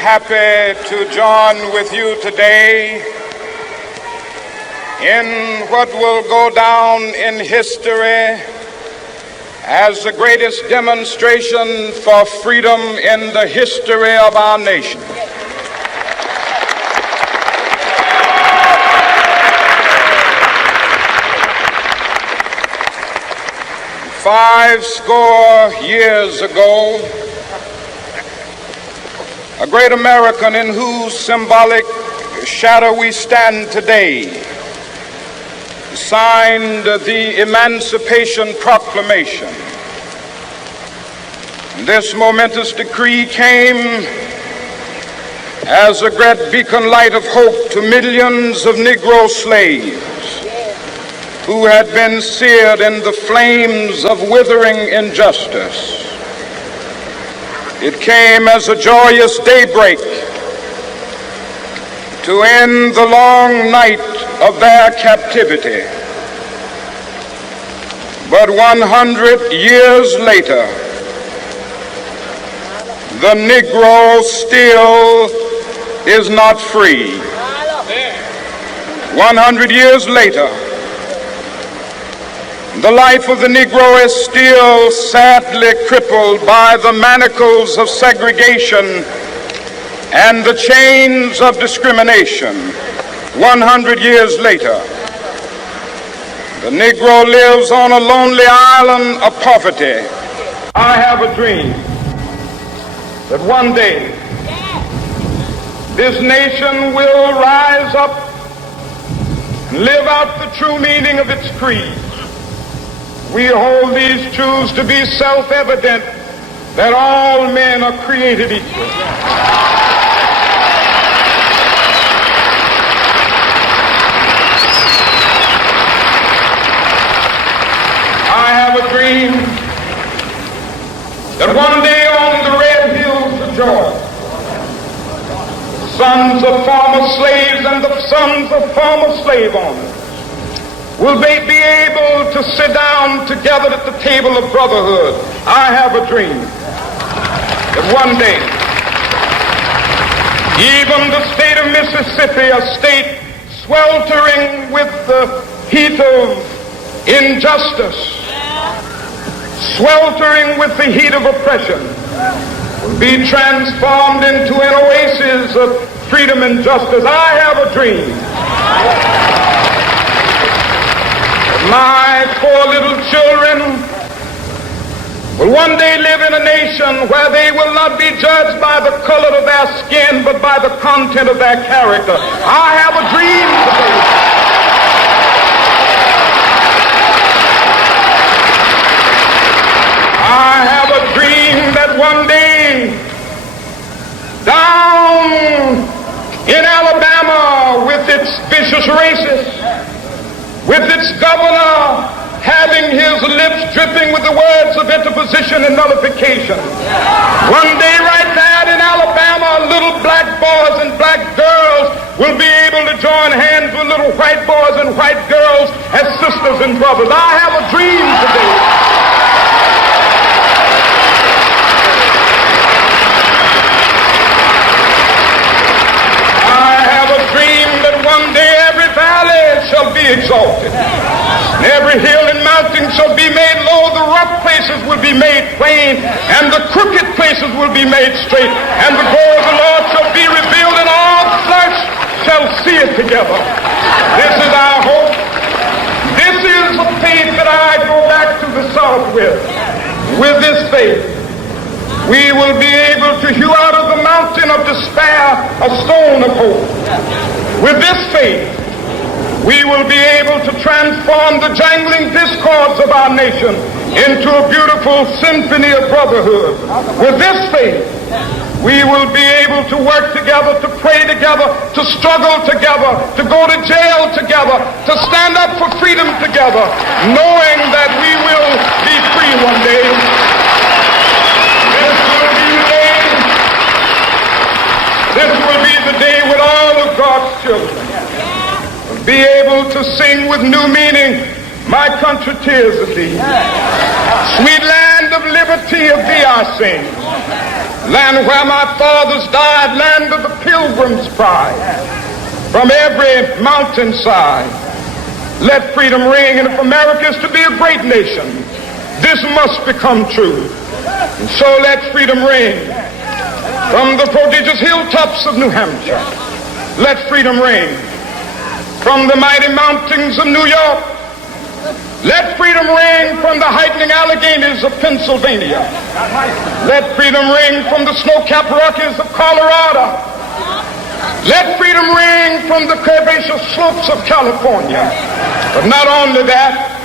happy to join with you today in what will go down in history as the greatest demonstration for freedom in the history of our nation. Five score years ago, a great American in whose symbolic shadow we stand today signed the Emancipation Proclamation. This momentous decree came as a great beacon light of hope to millions of Negro slaves who had been seared in the flames of withering injustice. It came as a joyous daybreak to end the long night of their captivity. But 100 years later, the Negro still is not free. 100 years later, the life of the Negro is still sadly crippled by the manacles of segregation and the chains of discrimination. 100 years later, the Negro lives on a lonely island of poverty. I have a dream that one day this nation will rise up and live out the true meaning of its creed. We hold these truths to be self-evident, that all men are created equal. I have a dream that one day on the red hills of Georgia, sons of former slaves and the sons of former slave owners will they be able to sit down together at the table of brotherhood. I have a dream that one day, even the state of Mississippi, a state sweltering with the heat of injustice, sweltering with the heat of oppression, will be transformed into an oasis of freedom and justice. I have a dream. My poor little children will one day live in a nation where they will not be judged by the color of their skin, but by the content of their character. I have a dream today. I have a dream that one day, down in Alabama with its vicious racists, with its governor having his lips dripping with the words of interposition and nullification. One day right there in Alabama, little black boys and black girls will be able to join hands with little white boys and white girls as sisters and brothers. I have a dream today. I have a dream that one day every valley shall be exalted, and every hill and mountain shall be made low. The rough places will be made plain, and the crooked places will be made straight, and the glory of the Lord shall be revealed, and all flesh shall see it together. This is our hope. This is the faith that I go back to the South with. With this faith, we will be able to hew out of the mountain of despair a stone of hope. With this faith, we will be able to transform the jangling discords of our nation into a beautiful symphony of brotherhood. With this faith, we will be able to work together, to pray together, to struggle together, to go to jail together, to stand up for freedom together, knowing that we will be free one day. This will be the day when all of God's children will be able to sing with new meaning, my country, tears of thee. Sweet land of liberty, of thee I sing. land where my fathers died, land of the pilgrim's pride. From every mountainside, let freedom ring. And if America is to be a great nation, this must become true. And so let freedom ring. From the prodigious hilltops of New Hampshire, let freedom ring. From the mighty mountains of New York, let freedom ring. From the heightening Alleghenies of Pennsylvania, let freedom ring. From the snow-capped Rockies of Colorado, let freedom ring. From the curvaceous slopes of California. But not only that,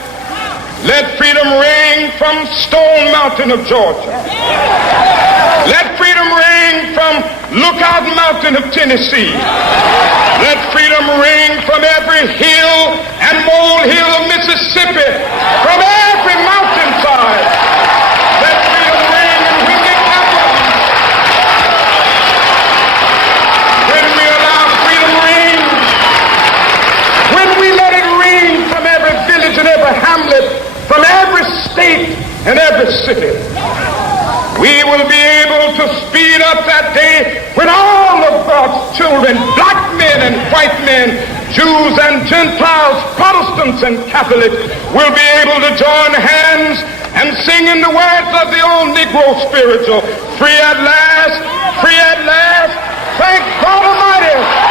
let freedom ring from Stone Mountain of Georgia. Let freedom ring from Lookout Mountain of Tennessee. Let freedom ring from every hill and molehill of Mississippi, from every mountainside. Let freedom ring, and when it happens, when we allow freedom ring, when we let it ring from every village and every hamlet, from every state and every city, we will be able to speed up that day when all of God's children, black men and white men, Jews and Gentiles, Protestants and Catholics, will be able to join hands and sing in the words of the old Negro spiritual, free at last, thank God Almighty.